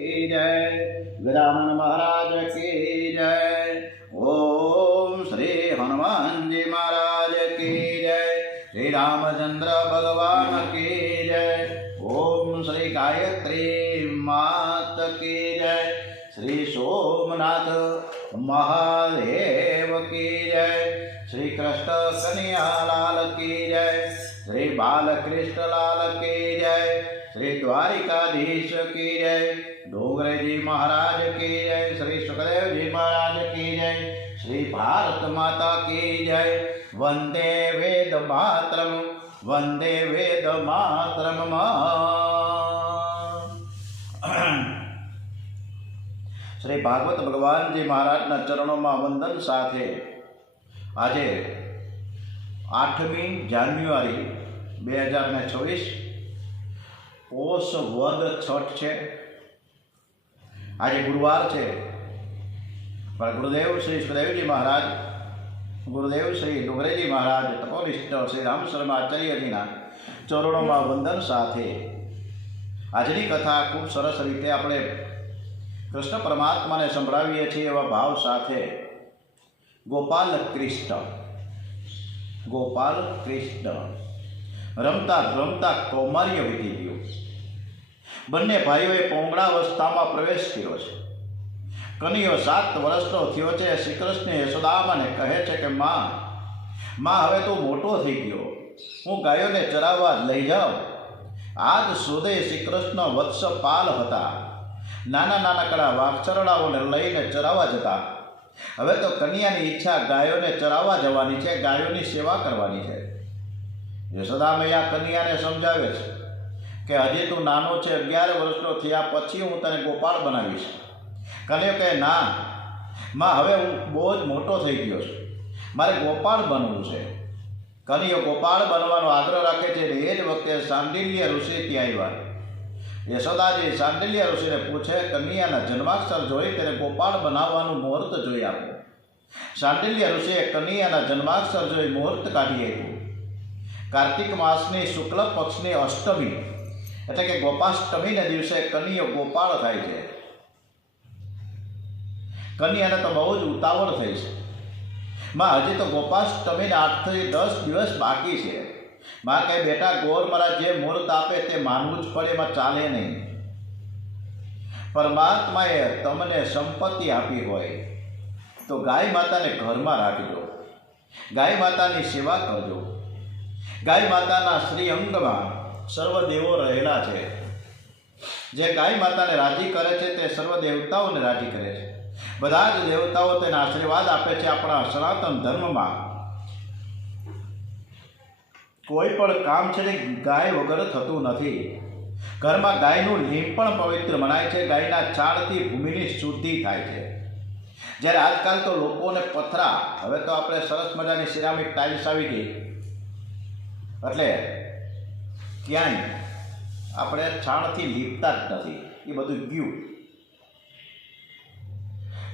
की जय, गजानन महाराज की जय। ओम श्री हनुमान जी महाराज की जय, श्री रामचंद्र भगवान की जय। ओम श्री गायत्री मात की जय, श्री सोमनाथ महादेव की जय, श्री कृष्ण कन्हैया लाल की जय, श्री बालकृष्ण लाल की जय, श्री द्वारिकाधीश की जय, डोंगरे जी महाराज की जय, श्री सुखदेव जी महाराज की जय, श्री भारत माता की जय। वंदे वेद मातरम, वंदे वेद मातरम। श्री भागवत भगवान जी महाराजना चरणों में वंदन साथे આજે 8મી જાન્યુઆરી 2026 પોષ વદ છઠ છે। આજે ગુરુવાર છે, પણ ગુરુદેવ શ્રી સુખદેવજી મહારાજ, ગુરુદેવ શ્રી ડુંગરેજી મહારાજ, તપોનિષ્ઠ શ્રી રામ શર્મા આચાર્યજીના ચરણોમાં વંદન સાથે આજની કથા ખૂબ સરસ રીતે આપણે કૃષ્ણ પરમાત્માને સંભળાવીએ છીએ એવા ભાવ સાથે ગોપાલ કૃષ્ણ રમતા રમતા કૌમાર્ય વીતી ગયું। બંને ભાઈઓએ પૌંગડાવસ્થામાં પ્રવેશ કર્યો છે। કનૈયો 7 વર્ષનો થયો છે। શ્રી કૃષ્ણ યશોદામાને કહે છે કે માં હવે તું મોટો થઈ ગયો, હું ગાયોને ચરાવવા લઈ જાઉં। આજ સુધી શ્રી કૃષ્ણ વત્સપાલ હતા, નાના નાનકડા વાછરડાઓને લઈને ચરાવવા જતા। હવે તો કન્યાની ઈચ્છા ગાયોને ચરાવવા જવાની છે, ગાયોની સેવા કરવાની છે। યશોદા મૈયા કન્યાને સમજાવે છે કે હજી તું નાનો છે, 11 વર્ષનો થયા પછી હું તને ગોપાળ બનાવીશ। કન્યો કહે ના માં, હવે હું બહુ જ મોટો થઈ ગયો છું, મારે ગોપાળ બનવું છે। કન્યો ગોપાળ બનવાનો આગ્રહ રાખે છે। એ જ વખતે સાંડિલ્ય ઋષિ ત્યાં આવ્યા। યશોદાજી સાંડિલ્ય ઋષિને પૂછે, કન્યાના જન્માક્ષર જોઈ તેને ગોપાળ બનાવવાનું મુહૂર્ત જોઈ આપો। સાંડિલ્ય ઋષિએ કન્યાના જન્માક્ષર જોઈ મુહૂર્ત કાઢી આપ્યું। કાર્તિક માસની શુક્લ પક્ષની અષ્ટમી એટલે કે ગોપાષ્ટમીને દિવસે કન્યો ગોપાળ થાય છે। કન્યાને તો બહુ જ ઉતાવળ થઈ છે। માં હજી તો ગોપાષ્ટમીને 8 થી 10 દિવસ બાકી છે। માં કહે બેટા, ગોર મહારાજ જે મુહૂર્ત આપે તે માનવું જ પડે, એમાં ચાલે નહીં। પરમાત્માએ તમને સંપત્તિ આપી હોય તો ગાય માતાને ઘરમાં રાખજો, ગાય માતાની સેવા કરજો। ગાય માતાના શ્રી અંગમાં સર્વ દેવો રહેલા છે। જે ગાય માતાને રાજી કરે છે તે સર્વ દેવતાઓને રાજી કરે છે। બધા જ દેવતાઓ તેના આશીર્વાદ આપે છે। આપણા સનાતન ધર્મમાં કોઈ પણ કામ છે ને ગાય વગર થતું નથી। ઘરમાં ગાયનું લીંબ પણ પવિત્ર મનાય છે। ગાયના છાણથી ભૂમિની શુદ્ધિ થાય છે। જ્યારે આજકાલ તો લોકોને પથરા, હવે તો આપણે સરસ મજાની સિરામિક ટાઇલ્સ આવી ગઈ એટલે ક્યાંય આપણે છાણથી લીપતા જ નથી, એ બધું ગયું।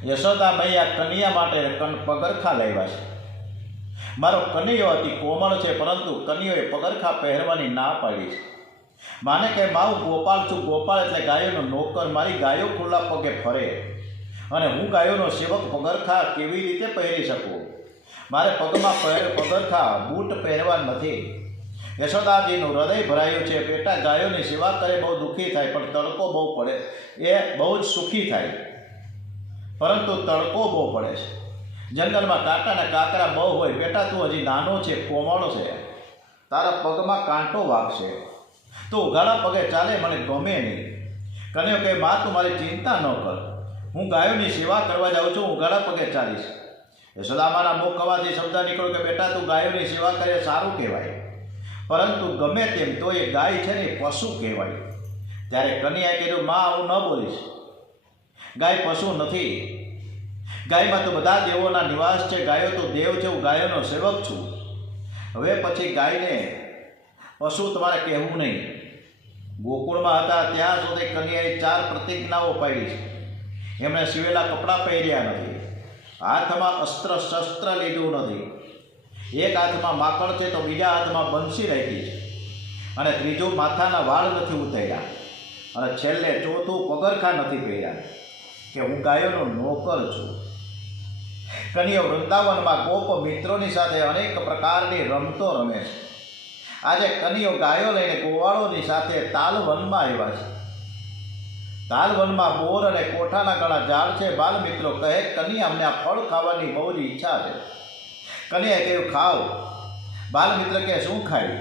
યશોદા મૈયા કન્યા માટે પગરખા લાવ્યા છે। મારો કનૈયો અતિ કોમળ છે, પરંતુ કનૈયોએ પગરખા પહેરવાની ના પાડી છે। માને કે માં હું ગોપાળ છું, ગોપાળ એટલે ગાયોનો નોકર, મારી ગાયો ખુલ્લા પગે ફરે અને હું ગાયોનો સેવક પગરખા કેવી રીતે પહેરી શકું? મારે પગમાં પગરખા બૂટ પહેરવા નથી। યશોદાજીનું હૃદય ભરાયું છે। બેટા ગાયોની સેવા કરે બહુ દુઃખી થાય, પણ તડકો બહુ પડે એ બહુ જ સુખી થાય, પરંતુ તડકો બહુ પડે છે। જંગલમાં કાંટાના કાંકરા બહુ હોય। બેટા તું હજી નાનો છે, કોમળો છે, તારા પગમાં કાંટો વાગશે, તું ઉઘાડા પગે ચાલે, મને ગમે નહીં। કન્યો કહે માં તું મારી ચિંતા ન કર, હું ગાયોની સેવા કરવા જાઉં છું, ઉઘાડા પગે ચાલીશ। યશોદામાના મુખ કવાથી શબ્દ નીકળ્યો કે બેટા તું ગાયોની સેવા કરે સારું કહેવાય, પરંતુ ગમે તેમ તો એ ગાય છે ને એ પશુ કહેવાય। ત્યારે કન્યાએ કીધું માં હું ન બોલીશ, ગાય પશુ નથી। ગાયમાં તો બધા દેવોના નિવાસ છે, ગાયો તો દેવ છે, હું ગાયોનો સેવક છું। હવે પછી ગાયને પશુ તમારે કહેવું નહીં। ગોકુળમાં હતા ત્યાં સુધી કન્યાએ 4 પ્રતિજ્ઞાઓ પાડી છે। એમણે સીવેલા કપડાં પહેર્યા નથી, હાથમાં અસ્ત્ર શસ્ત્ર લીધું નથી, એક હાથમાં માકડ છે તો બીજા હાથમાં બંસી રાખી છે, અને ત્રીજું માથાના વાળ નથી ઉતાર્યા, અને છેલ્લે ચોથું પગરખા નથી પહેર્યા કે હું ગાયોનો નોકર છું. કનૈયો વૃંદાવનમાં ગોપ મિત્રોની સાથે અનેક પ્રકારની રમતો રમે છે. આજે કનૈયો ગાયો લઈને ગોવાળોની સાથે તાલવનમાં આવ્યા છે. તાલવનમાં બોર અને કોઠાના ઘણા ઝાડ છે. બાલ મિત્રો કહે, કનૈયા અમને આ ફળ ખાવાની બહુ જ ઈચ્છા છે. કનૈયાએ કહ્યું, ખાવ. બાલ મિત્ર કહે, શું ખાય?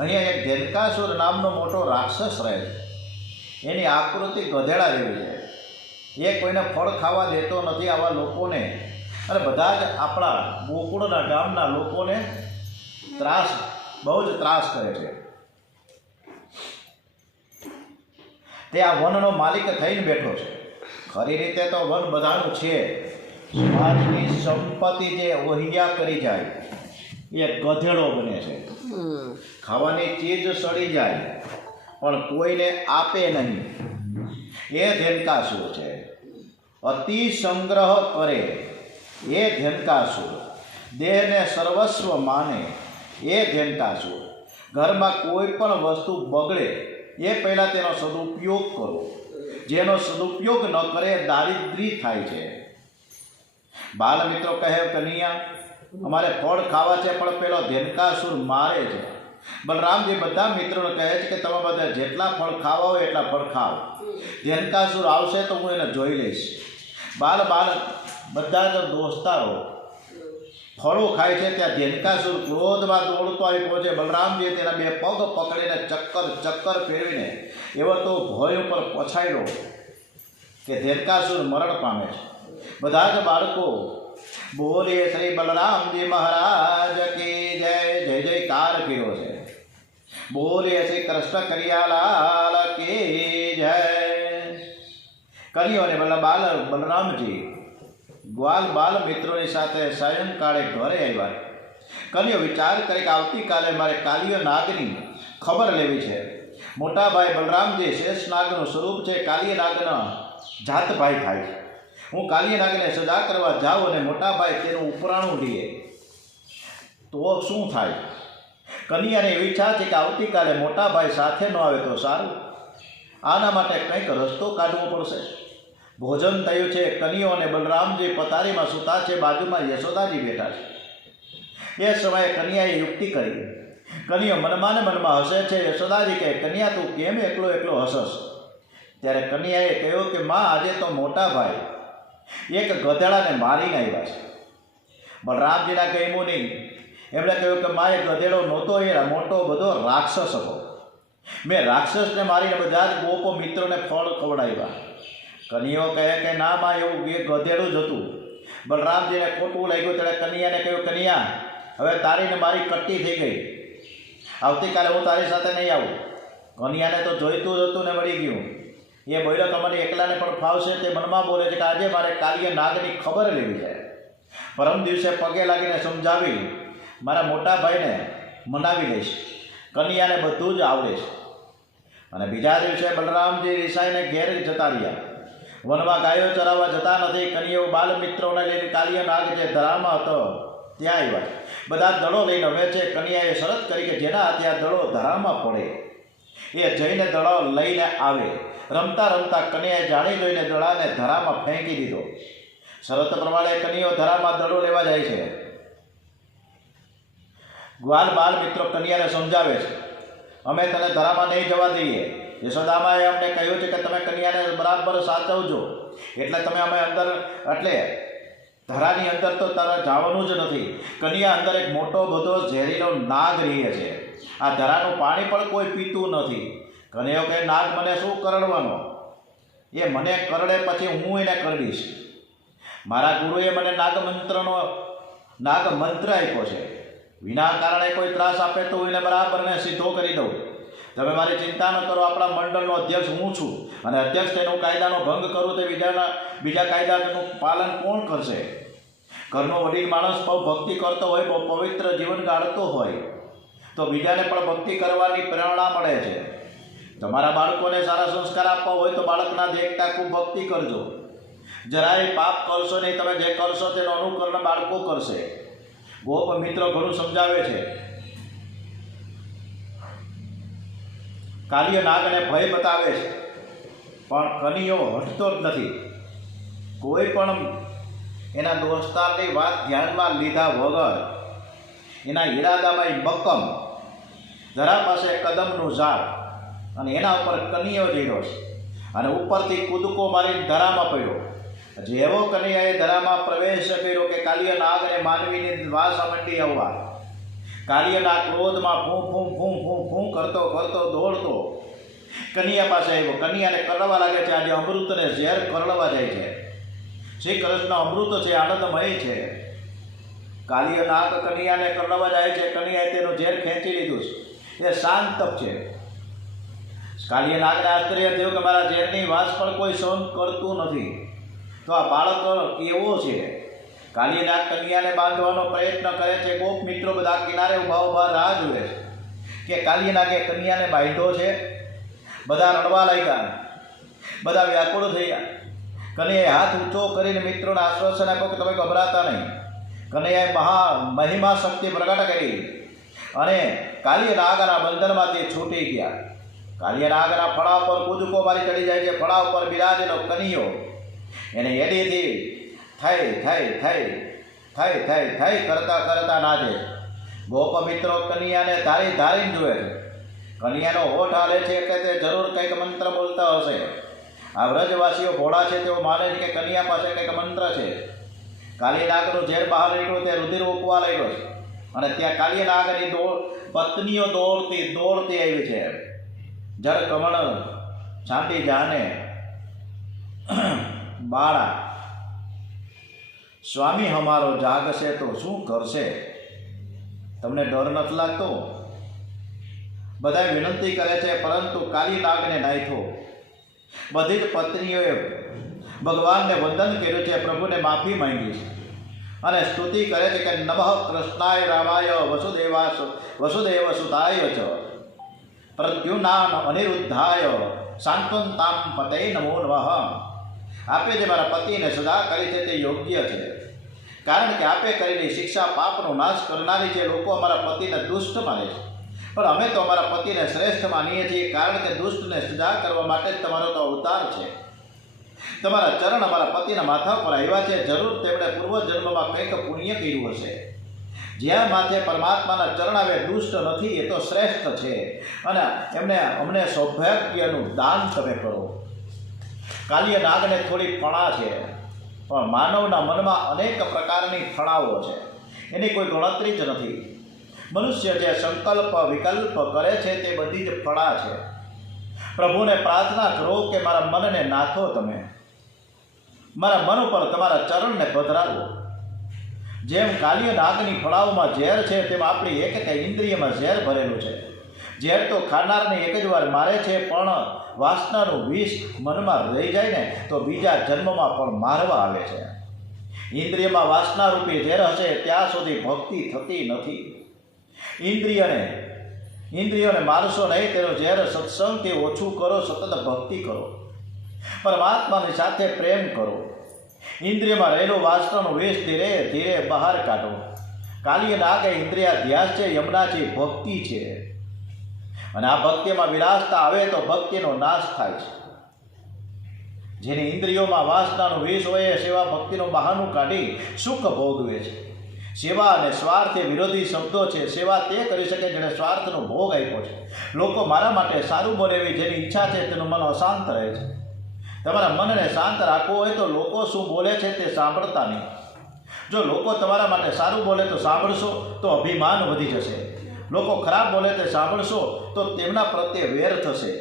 અહીંયા એક ધેનકાસુર નામનો મોટો રાક્ષસ રહે છે. એની આકૃતિ ગધેડા જેવી છે. એ કોઈને ફળ ખાવા દેતો નથી. આવા લોકોને અને બધા જ આપણા ગોકુળના ગામના લોકોને બહુ જ ત્રાસ કરે છે. તે આ વનનો માલિક થઈને બેઠો છે. ખરી રીતે તો વન બધાનું છે. સમાજની સંપત્તિ જે વહિયા કરી જાય એ ગધેડો બને છે. ખાવાની ચીજ સડી જાય પણ કોઈને આપે નહીં, એ ધેનકાસુર છે. અતિ સંગ્રહ કરે એ ધેનકાસુર. દેહને સર્વસ્વ માને એ ધેનકાસુર. ઘરમાં કોઈ પણ વસ્તુ બગડે એ પહેલાં તેનો સદુપયોગ કરો. જેનો સદુપયોગ ન કરે દારિદ્રી થાય છે. બાલ મિત્રો કહે, કનૈયા અમારે ફળ ખાવા છે પણ પેલો ધેનકાસુર મારે છે. બલરામજી બધા મિત્રોને કહે છે કે તમે બધા જેટલા ફળ ખાવા હોય એટલા ફળ ખાઓ. ધેનકાસુર આવશે તો હું એને જોઈ લઈશ. બધા જ દોસ્તારો ફળો ખાય છે. ત્યાં ધેનકાસુર ક્રોધમાં દોડતો આવી પહોંચે. બલરામજીએ તેના બે પગ પકડીને ચક્કર ફેરવીને એવો તો ભોય ઉપર પછાડ્યો કે ધેનકાસુર મરણ પામે છે. બધા જ બાળકો બોલીએ શ્રી બલરામજી મહારાજ કી જય જય જયકાર કર્યો છે. બોલીએ શ્રી કૃષ્ણ કરિયાલાલ કી જય. કનૈયો અને બલરામજી બાલ મિત્રોની સાથે સાયંકાળે ઘરે આવ્યા. કનૈયો વિચાર કરે કે આવતીકાલે મારે કાલિય નાગની ખબર લેવી છે. મોટા ભાઈ બલરામજી શેષ નાગનું સ્વરૂપ છે. કાલિય નાગના જાતભાઈ થાય છે. હું કાલિય નાગને સજા કરવા જાઉં અને મોટા ભાઈ તેનું ઉપરાણું લે તો શું થાય? કનૈયાને એવી ઈચ્છા છે કે આવતીકાલે મોટા ભાઈ સાથે ન આવે તો સારું. આના માટે કંઈક રસ્તો કાઢવો પડશે. ભોજન થયું છે. કનૈયો અને બલરામજી પથારીમાં સૂતા છે. બાજુમાં યશોદાજી બેઠા છે. એ સમયે કનૈયાએ યુક્તિ કરી. કનૈયો મનમાં ને મનમાં હસે છે. યશોદાજી કહે, કનૈયા તું કેમ એકલો હસસ? ત્યારે કનૈયાએ કહ્યું કે માં, આજે તો મોટા ભાઈ એક ગધેડાને મારીને આવ્યા છે. બલરામજીના કહ્યું નહીં. એમણે કહ્યું કે માં, એ ગધેડો નહોતો, એ મોટો બધો રાક્ષસ હતો. મેં રાક્ષસને મારીને બધા જ ગોપો મિત્રોને ફળ ખવડાવ્યા. કનૈયો કહે કે ના માં, એવું એ ગધેડું જ હતું. બલરામજીને ખોટું લાગ્યું. ત્યારે કનૈયાને કહ્યું, કનૈયા હવે તારી ને મારી કટ્ટી થઈ ગઈ. આવતીકાલે હું તારી સાથે નહીં આવું. કનૈયાને તો જોઈતું જ હતું ને મળી ગયું. એ બોલ્યો તમને એકલાને પણ ફાવશે. તે મનમાં બોલે છે કે આજે મારે કાલિય નાગની ખબર લેવી છે. પરમ દિવસે પગે લાગીને સમજાવી મારા મોટા ભાઈને મનાવી લઈશ. કનૈયાને બધું જ આવડે છે. અને બીજા દિવસે બલરામજી રિસાઈને ઘેર જતા રહ્યા. વનમાં ગાયો ચરાવવા જતા નથી. કનૈયો બાલ મિત્રોને લઈને કાલિય નાગ જે ધરામાં હતો ત્યાં આવ્યા. બધા દડો લઈને હવે છે. કનૈયાએ શરત કરી કે જેના ત્યાં દડો ધરામાં પડે એ જઈને દડો લઈને આવે. રમતા રમતા કનૈયાએ જાણી જોઈને દડાને ધરામાં ફેંકી દીધો. શરત પ્રમાણે કનૈયો ધરામાં દડો લેવા જાય છે. બાલ મિત્રો કનૈયાને સમજાવે છે, અમે તને ધરામાં નહીં જવા દઈએ. યશોદામાએ અમને કહ્યું છે કે તમે કનૈયાને બરાબર સાચવજો. એટલે તમે અમે અંદર એટલે ધરાની અંદર તો તારે જવાનું જ નથી. કનૈયા અંદર એક મોટો બધો ઝેરીલો નાગ રહે છે. આ ધરાનું પાણી પણ કોઈ પીતું નથી. કનૈયો કહે, નાગ મને શું કરડવાનો? એ મને કરડે પછી હું એને કરડીશ. મારા ગુરુએ મને નાગમંત્ર આપ્યો છે. વિના કારણે કોઈ ત્રાસ આપે તો હું એને બરાબરને સીધો કરી દઉં. તમે મારી ચિંતા ન કરો. આપણા મંડળનો અધ્યક્ષ હું છું અને અધ્યક્ષ થઈને હું કાયદાનો ભંગ કરું તો બીજા કાયદાનું પાલન કોણ કરશે? ઘરનો વડીલ માણસ બહુ ભક્તિ કરતો હોય, બહુ પવિત્ર જીવન ગાળતો હોય તો બીજાને પણ ભક્તિ કરવાની પ્રેરણા મળે છે. તમારા બાળકોને સારા સંસ્કાર આપવા હોય તો બાળકના દેખતા ખૂબ ભક્તિ કરજો. જરાય પાપ કરશો નહીં. તમે જે કરશો તેનું અનુકરણ બાળકો કરશે. ગોપ મિત્રો ઘણું સમજાવે છે. કાલિય નાગને ભય બતાવે છે. પણ કનિયો હટતો જ નથી. કોઈ પણ એના દોસ્તારની વાત ધ્યાનમાં લીધા વગર એના ઈરાદામાં મક્કમ, ધરા પાસે કદમનું ઝાડ અને એના ઉપર કનિયો ચડ્યો છે અને ઉપરથી કૂદકો મારી ધરામાં પડ્યો. જેવો કનૈયાએ ધરામાં પ્રવેશ કર્યો કે કાલિય નાગ અને માનવીની વાસ મંડી આવવા. કાલિયના ક્રોધમાં ફૂં ફૂં ફૂં ફૂં ફૂં કરતો કરતો દોડતો કનૈયા પાસે આવ્યો. કનૈયાને કરડવા લાગે છે. આજે અમૃતને ઝેર કરડવા જાય છે. શ્રી કૃષ્ણ અમૃત છે, આનંદમય છે. કાલિય નાગ કનૈયાને કરડવા જાય છે. કનૈયાએ તેનું ઝેર ખેંચી લીધું છે. એ શાંત છે. કાલિય નાગને આશ્ચર્ય થયું કે મારા ઝેરની વાસ પણ કોઈ સહન કરતું નથી. તો આ બાળક કેવો છે? કાલિય નાગ કન્યાને બાંધવાનો પ્રયત્ન કરે છે. ગોપ મિત્રો બધા કિનારે ઊભા ઊભા રાહ જુએ છે કે કાલિય નાગે કન્યાને બાંધ્યો છે. બધા રડવા લાગ્યા, બધા વ્યાકુળ થયા. કનૈયાએ હાથ ઊંચો કરીને મિત્રોને આશ્વાસન આપ્યું કે તમે ગભરાતા નહીં. કનૈયાએ મહિમા શક્તિ પ્રગટ કરી અને કાલિય નાગના બંધનમાંથી છૂટી ગયા. કાલિય નાગના ફળા ઉપર કૂદકો મારી ચડી જાય છે. ફળા ઉપર બિરાજેલો કનૈયો એને એડીથી થઈ કરતા કરતા નાચે. ગોપ મિત્રો કનૈયાને ધારી ધારીને જુએ છે. કનૈયાનો હોઠ હાલે છે કે તે જરૂર કંઈક મંત્ર બોલતા હશે. આ વ્રજવાસીઓ ભોળા છે, તેઓ માને છે કે કનૈયા પાસે કંઈક મંત્ર છે. કાલિય નાગનું ઝેર બહાર નીકળ્યું, તે રુધિર ઉકવા લાગ્યો છે અને ત્યાં કાલિય નાગની પત્નીઓ દોડતી દોડતી આવી છે. જળ કમળ છાંટી જાને બાળા, સ્વામી હમારો જાગશે તો શું કરશે? તમને ડર નથી લાગતો? બધા વિનંતી કરે છે, પરંતુ કાલિય નાગને નાખ્યો. બધી જ પત્નીઓએ ભગવાનને વંદન કર્યું છે, પ્રભુને માફી માંગી છે અને સ્તુતિ કરે છે કે નમઃ કૃષ્ણાય રામાય વસુદેવ સુતાય ચ પ્રદ્યુનાન અનિરુદ્ધાય સાંત્વંતામ પતે નમો નમઃ. આપે જે મારા પતિને સદા કરી છે તે યોગ્ય છે, કારણ કે આપે કરેલી શિક્ષા પાપનો નાશ કરનારી છે. લોકો અમારા પતિને દુષ્ટ માને છે, પણ અમે તો અમારા પતિને શ્રેષ્ઠ માનીએ છીએ, કારણ કે દુષ્ટને સજા કરવા માટે જ તમારો તો અવતાર છે. તમારા ચરણ અમારા પતિના માથા પર આવ્યા છે. જરૂર તેમણે પૂર્વજન્મમાં કંઈક પુણ્ય કર્યું હશે. જ્યાં માથે પરમાત્માના ચરણ આવે દુષ્ટ નથી, એ તો શ્રેષ્ઠ છે અને અમને સૌભાગ્યનું દાન તમે કરો. કાલિય નાગને થોડી ફણા છે, પણ માનવના મનમાં અનેક પ્રકારની ફણાઓ છે. એની કોઈ ગણતરી જ નથી. મનુષ્ય જે સંકલ્પ વિકલ્પ કરે છે તે બધી જ ફળા છે. પ્રભુને પ્રાર્થના કરો કે મારા મનને નાથો, તમે મારા મન ઉપર તમારા ચરણને પધરાવો. જેમ કાલિય નાગની ફળાઓમાં ઝેર છે, તેમ આપણી એક ઇન્દ્રિયમાં ઝેર ભરેલું છે. ઝેર તો ખાનારને એક જ વાર મારે છે, પણ વાસનાનું વિષ મનમાં રહી જાય ને તો બીજા જન્મમાં પણ મારવા આવે છે. ઇન્દ્રિયમાં વાસના રૂપી ઝેર હશે ત્યાં સુધી ભક્તિ થતી નથી. ઇન્દ્રિયોને મારશો નહીં, તેનું ઝેર સત્સંગથી ઓછું કરો. સતત ભક્તિ કરો, પરમાત્માની સાથે પ્રેમ કરો. ઇન્દ્રિયમાં રહેલું વાસનાનું વિષ ધીરે ધીરે બહાર કાઢો. કાલિય નાગ એ ઇન્દ્રિયાધ્યાસ છે, યમુનાજી ભક્તિ છે અને આ ભક્તિમાં વિલાસતા આવે તો ભક્તિનો નાશ થાય છે. જેની ઇન્દ્રિયોમાં વાસનાનું વિષ હોય એ સેવા ભક્તિનું બહાનું કાઢી સુખ ભોગવે છે. સેવા અને સ્વાર્થ એ વિરોધી શબ્દો છે. સેવા તે કરી શકે જેણે સ્વાર્થનો ભોગ આપ્યો છે. લોકો મારા માટે સારું બોલે એવી જેની ઈચ્છા છે, તેનું મન અશાંત રહે છે. તમારા મનને શાંત રાખવું હોય તો લોકો શું બોલે છે તે સાંભળતા નહીં. જો લોકો તમારા માટે સારું બોલે તો સાંભળશો તો અભિમાન વધી જશે. લોકો ખરાબ બોલે તે સાંભળશો તો તેમના પ્રત્યે વેર થશે.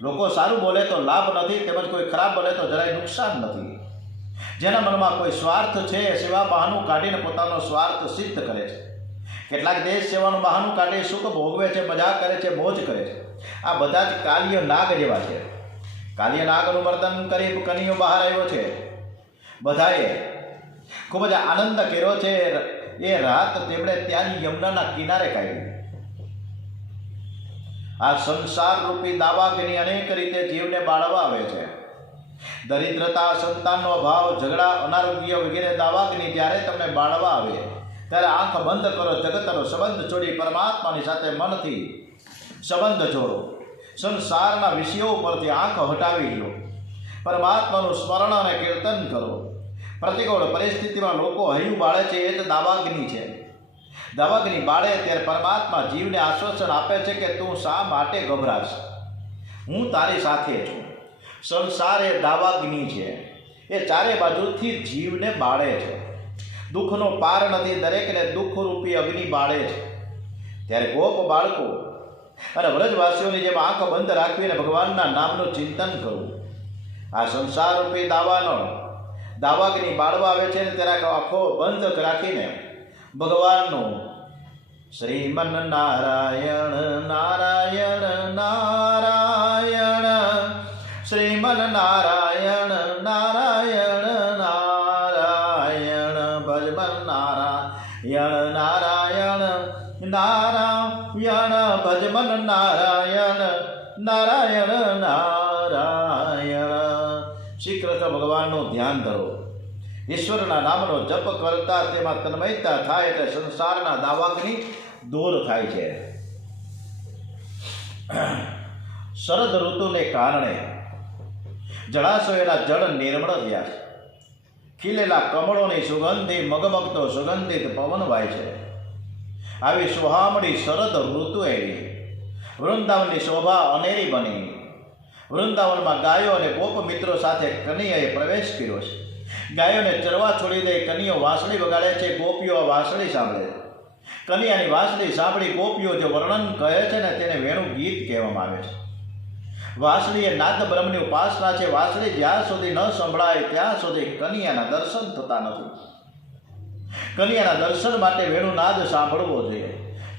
લોકો સારું બોલે તો લાભ નથી, તેમજ કોઈ ખરાબ બોલે તો જરાય નુકસાન નથી. જેના મનમાં કોઈ સ્વાર્થ છે, સેવા બહાનું કાઢીને પોતાનો સ્વાર્થ સિદ્ધ કરે છે. કેટલાક દેશ સેવાનું બહાનું કાઢી સુખ ભોગવે છે, મજા કરે છે, મોજ કરે છે. આ બધા જ કાલિય નાગ જેવા છે. કાલિય નાગનું વર્તન કરી કનૈયો બહાર આવ્યો છે. બધાએ ખૂબ જ આનંદ કર્યો છે. એ રાત તેમણે ત્યાંની યમુનાના કિનારે કાઢી. આ સંસાર રૂપી દાવાગ્નિ અનેક રીતે જીવને બાળવા આવે છે. દરિદ્રતા, સંતાનનો અભાવ, ઝઘડા, અનારોગ્ય વગેરે દાવાગ્નિ જ્યારે તમને બાળવા આવે ત્યારે આંખ બંધ કરો. જગતનો સંબંધ છોડી પરમાત્માની સાથે મનથી સંબંધ જોડો. સંસારના વિષયો પરથી આંખ હટાવી લો. પરમાત્માનું સ્મરણ અને કીર્તન કરો. પ્રતિકૂળ પરિસ્થિતિમાં લોકો હૈયું બાળે છે એ જ દાવાગ્નિ છે. દાવાગ્નિ બાળે ત્યારે પરમાત્મા જીવને આશ્વાસન આપે છે કે તું શા માટે ગભરાશ, હું તારી સાથે છું. સંસાર એ દાવાગ્નિ છે, એ ચારે બાજુથી જીવને બાળે છે. દુઃખનો પાર નથી, દરેકને દુઃખરૂપી અગ્નિ બાળે છે. ત્યારે ગોપ બાળકો અને વ્રજવાસીઓની જેમ આંખ બંધ રાખીને ભગવાનના નામનું ચિંતન કરવું. આ સંસારરૂપી દાવાગ્નિ બાળવા આવે છે ને ત્યારે આંખો બંધ રાખીને ભગવાનનું શ્રીમન નારાયણ નારાયણ નારાયણ શ્રીમન નારાયણ નારાયણ નારાયણ ભજમન નારાયણ નારાયણ નારાયણ ભજમન નારાયણ નારાયણ નારાયણ. શ્રી કૃષ્ણ ભગવાનનું ધ્યાન ધરો. ઈશ્વરના નામનો જપ કરતા તેમાં તન્મયતા થાય એટલે સંસારના દાવાગ્નિ દૂર થાય છે. શરદ ઋતુને કારણે જળાશયોના જળ નિર્મળ થયા છે. ખીલેલા કમળોની સુગંધી મગમગતો સુગંધિત પવન વાય છે. આવી સુહામણી શરદ ઋતુ એવી વૃંદાવનની શોભા અનેરી બની. વૃંદાવનમાં ગાયો અને ગોપ મિત્રો સાથે કનૈયાએ પ્રવેશ કર્યો છે. ગાયોને ચરવા છોડી દઈ કનૈયો વાંસળી વગાડે છે. ગોપીઓ વાંસળી સાંભળે છે. કનૈયાની વાંસળી સાંભળી ગોપીઓ જે વર્ણન કહે છે ને તેને વેણુ ગીત કહેવામાં આવે છે. વાંસળી એ નાદ બ્રહ્મની ઉપાસના છે. વાંસળી જ્યાં સુધી ન સંભળાય ત્યાં સુધી કનૈયાના દર્શન થતા નથી. કનૈયાના દર્શન માટે વેણુનાદ સાંભળવો જોઈએ.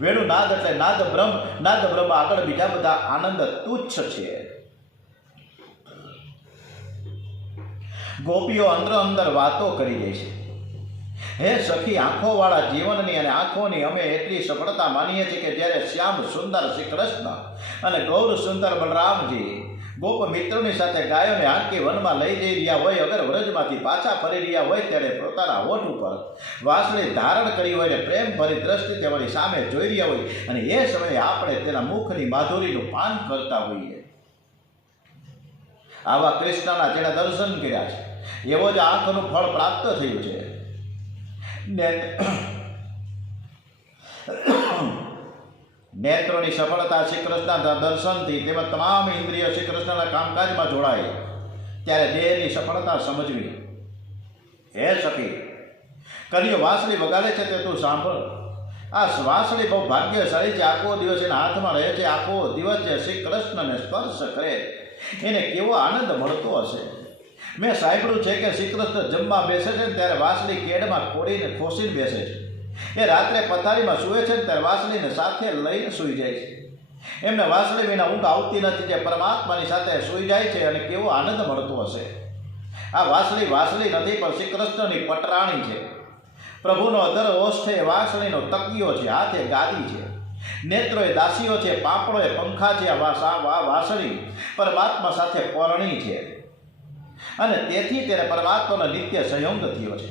વેણુનાદ એટલે નાદ બ્રહ્મ. નાદ બ્રહ્મ આગળ બીજા બધા આનંદ તુચ્છ છે. ગોપીઓ અંદર વાતો કરી દે છે. હે સખી, આંખોવાળા જીવનની અને આંખોની અમે એટલી સફળતા માનીએ છીએ કે જ્યારે શ્યામ સુંદર શ્રી કૃષ્ણ અને ગૌર સુંદર બલરામજી ગોપ મિત્રોની સાથે ગાયોને આંકી વનમાં લઈ જઈ રહ્યા હોય, અગર વ્રજમાંથી પાછા ફરી રહ્યા હોય ત્યારે પોતાના હોઠ ઉપર વાંસળી ધારણ કરી હોય ને પ્રેમ ભરી દ્રષ્ટિ તેમની સામે જોઈ રહ્યા હોય અને એ સમયે આપણે તેના મુખની માધુરીનું પાન કરતા હોઈએ. આવા કૃષ્ણના જેણે દર્શન કર્યા છે એવો જ આંખનું ફળ પ્રાપ્ત થયું છે. નેત્રોની સફળતા શ્રી કૃષ્ણના દર્શનથી તેમજ તમામ ઇન્દ્રિયો શ્રી કૃષ્ણના કામકાજમાં જોડાય ત્યારે દેહની સફળતા સમજવી. હે સખી, કનૈયો વાંસળી વગાડે છે તે તું સાંભળ. આ વાંસળી બહુ ભાગ્યશાળી છે. આખો દિવસ એના હાથમાં રહે છે. આખો દિવસ જે શ્રી કૃષ્ણને સ્પર્શ કરે એને કેવો આનંદ મળતો હશે. મેં સાંભળ્યું છે કે શ્રી કૃષ્ણ જમવા બેસે છે ને ત્યારે વાંસળી કેડમાં ખોસીને બેસે છે. એ રાત્રે પથારીમાં સૂવે છે ને ત્યારે વાંસળીને સાથે લઈને સૂઈ જાય છે. એમને વાંસળી વિના ઊંઘ આવતી નથી. જે પરમાત્માની સાથે સૂઈ જાય છે અને કેવો આનંદ મળતો હશે. આ વાંસળી નથી પણ શ્રી કૃષ્ણની પટરાણી છે. પ્રભુનો અધર ઓષ્ઠ એ વાંસળીનો તકિયો છે. હાથે ગાદી છે. નેત્રો એ દાસીઓ છે. પાંપડો એ પંખા છે. આ વાંસળી પરમાત્મા સાથે પરણી છે અને તેથી તેને પરમાત્માનો નિત્ય સંયોગ થયો છે.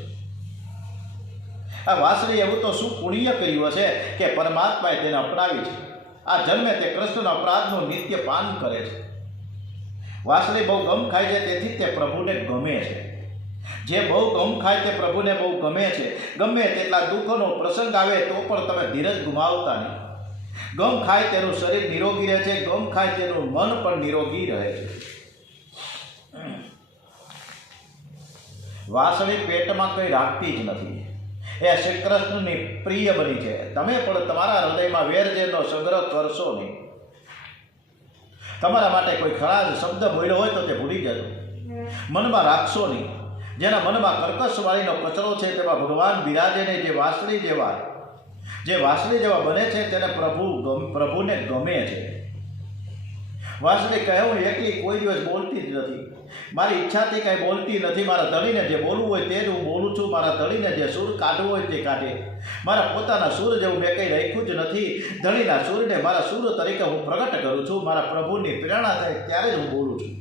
આ વાંસળી એવું તો શું પુણ્ય કર્યું હશે કે પરમાત્માએ તેને અપનાવી છે. આ જન્મે તે કૃષ્ણના અપરાધનું નિત્ય પાન કરે છે. વાંસળી બહુ ગમ ખાય છે તેથી તે પ્રભુને ગમે છે. જે બહુ ગમ ખાય તે પ્રભુને બહુ ગમે છે. ગમે તેટલા દુઃખનો પ્રસંગ આવે તો પણ તમે ધીરજ ગુમાવતા નહીં. ગમ ખાય તેનું શરીર નિરોગી રહે છે. ગમ ખાય તેનું મન પણ નિરોગી રહે છે. વાંસળી પેટમાં કંઈ રાખતી જ નથી. એ શ્રી કૃષ્ણની પ્રિય બની છે. તમે પણ તમારા હૃદયમાં વેરઝેરનો સંગ્રહ કરશો નહીં. તમારા માટે કોઈ ખરાબ શબ્દ બોલ્યો હોય તો તે ભૂલી જજો. મનમાં રાખશો નહીં. જેના મનમાં કર્કશવાળીનો કચરો છે તેમાં ભગવાન બિરાજે નહીં. જે વાંસળી જેવા બને છે તેને પ્રભુને ગમે છે. વાંસળી કહે હું એકલી કોઈ દિવસ બોલતી જ નથી. મારી ઈચ્છાથી કાંઈ બોલતી નથી. મારા ધણીને જે બોલવું હોય તે જ હું બોલું છું. મારા ધણીને જે સૂર કાઢવો હોય તે કાઢે. મારા પોતાના સૂર જેવું મેં કંઈ રાખ્યું જ નથી. ધણીના સૂરને મારા સૂર તરીકે હું પ્રગટ કરું છું. મારા પ્રભુની પ્રેરણા થાય ત્યારે જ હું બોલું છું.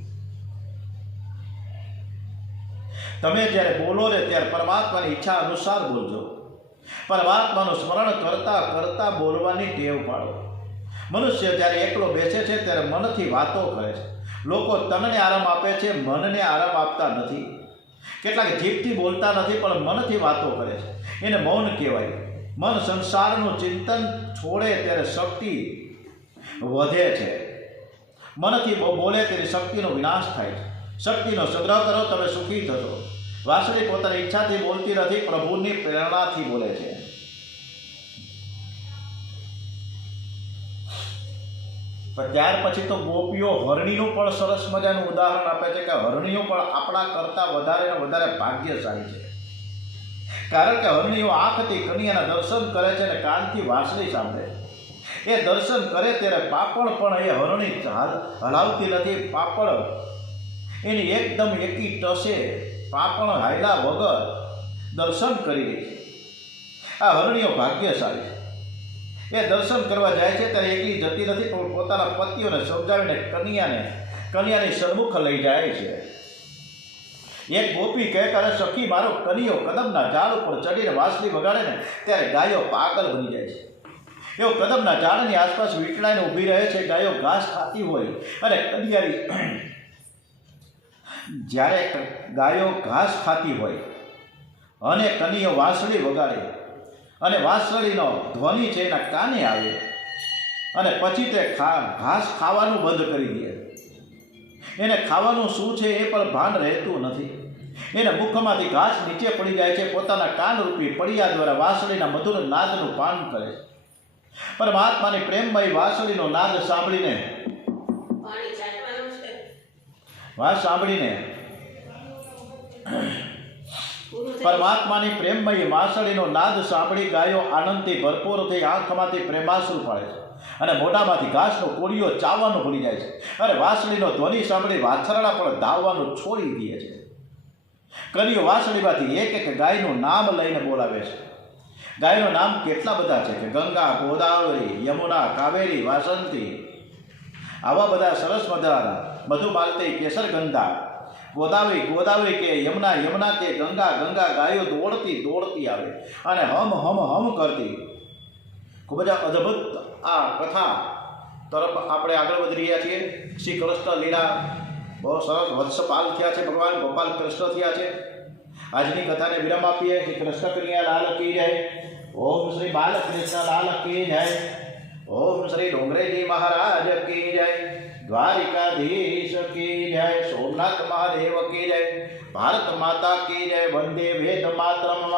તમે જ્યારે બોલો ને ત્યારે પરમાત્માની ઈચ્છા અનુસાર બોલજો. પરમાત્માનું સ્મરણ કરતા કરતા બોલવાની ટેવ પાડો. મનુષ્ય જ્યારે એકલો બેસે છે ત્યારે મનથી વાતો કરે છે. લોકો તનને આરામ આપે છે, મનને આરામ આપતા નથી. કેટલાક જીભથી બોલતા નથી પણ મનથી વાતો કરે છે, એને મૌન કહેવાય. મન સંસારનું ચિંતન છોડે ત્યારે શક્તિ વધે છે. મનથી બોલે તેની શક્તિનો વિનાશ થાય છે. શક્તિનો સંગ્રહ કરો, તમે સુખી થશો. વાંસળી પોતાની ઈચ્છાથી બોલતી નથી, પ્રભુની પ્રેરણાથી બોલે છે. પણ ત્યાર પછી તો ગોપીઓ હરણીનું પણ સરસ મજાનું ઉદાહરણ આપે છે કે હરણીઓ પણ આપણા કરતાં વધારે ને વધારે ભાગ્યશાળી છે. કારણ કે હરણીઓ આંખથી કન્યાના દર્શન કરે છે અને કાનથી વાંસળી સાંભળે છે. એ દર્શન કરે ત્યારે પાપણ પણ એ હરણી હલાવતી નથી. પાપણ એની એકદમ એકી ટસે પાપણ હાયલા વગર દર્શન કરી રહી છે. આ હરણીઓ ભાગ્યશાળી છે. એ દર્શન કરવા જાય છે ત્યારે એકલી જતી નથી, પણ પોતાના પતિઓને સમજાવીને કન્યાની સન્મુખ લઈ જાય છે. એક ગોપી કહે કે સખી, મારો કનિયો કદમના ઝાડ ઉપર ચડીને વાંસળી વગાડે ને ત્યારે ગાયો પાગલ બની જાય છે. એવો કદમના ઝાડની આસપાસ વીંટળાઈને ઊભી રહે છે. ગાયો ઘાસ ખાતી હોય અને કનિયારી જ્યારે ગાયો ઘાસ ખાતી હોય અને કનિયો વાંસળી વગાડે અને વાંસળીનો ધ્વનિ છે એના કાને આવે અને પછી તે ઘાસ ખાવાનું બંધ કરી દે. એને ખાવાનું શું છે એ પણ ભાન રહેતું નથી. એના મુખમાંથી ઘાસ નીચે પડી જાય છે. પોતાના કાનરૂપી પડિયા દ્વારા વાંસળીના મધુર નાદનું પાન કરે છે. પરમાત્માની પ્રેમમય વાંસળીનો નાદ સાંભળીને પરમાત્માની પ્રેમમય વાંસળીનો નાદ સાંભળી ગાયો આનંદથી ભરપૂર થઈ આંખમાંથી પ્રેમાશ્રુ પાડે છે અને મોઢામાંથી ઘાસનો કોળીઓ ચાવવાનું ભૂલી જાય છે. અને વાંસળીનો ધ્વનિ સાંભળી વાછરડા પણ ધાવવાનું છોડી દે છે. કનિયો વાંસળીમાંથી એક એક ગાયનું નામ લઈને બોલાવે છે. ગાયનું નામ કેટલા બધા છે કે ગંગા, ગોદાવરી, યમુના, કાવેરી, વાસંતી, આવા બધા સરસ મજાના. મધુમાલતી, કેસરગંધા, ગોદાવરી કે યમુના કે ગંગા ગાયો દોડતી આવે અને હમ કરતી. ખૂબ જ અદ્ભુત આ કથા તરફ આપણે આગળ વધી રહ્યા છીએ. શ્રી કૃષ્ણ લીલા બહુ સરસ વત્સપાલ થયા છે. ભગવાન ગોપાલ કૃષ્ણ થયા છે. આજની કથાને વિરામ આપીએ. શ્રી કૃષ્ણ કનૈયા લાલ કી જય. ઓમ શ્રી બાલકૃષ્ણ લાલ કી જય. ઓમ શ્રી ડોંગરેજી મહારાજ કી જય. દ્વારિકાધીશ કી જય. સોમનાથ મહાદેવ કી જય. ભારત માતા કી જય. વંદે વેદ માતરમ.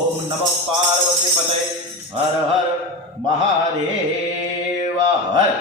ઓમ નમઃ પાર્વતી પતય. હર હર મહાદેવ હર.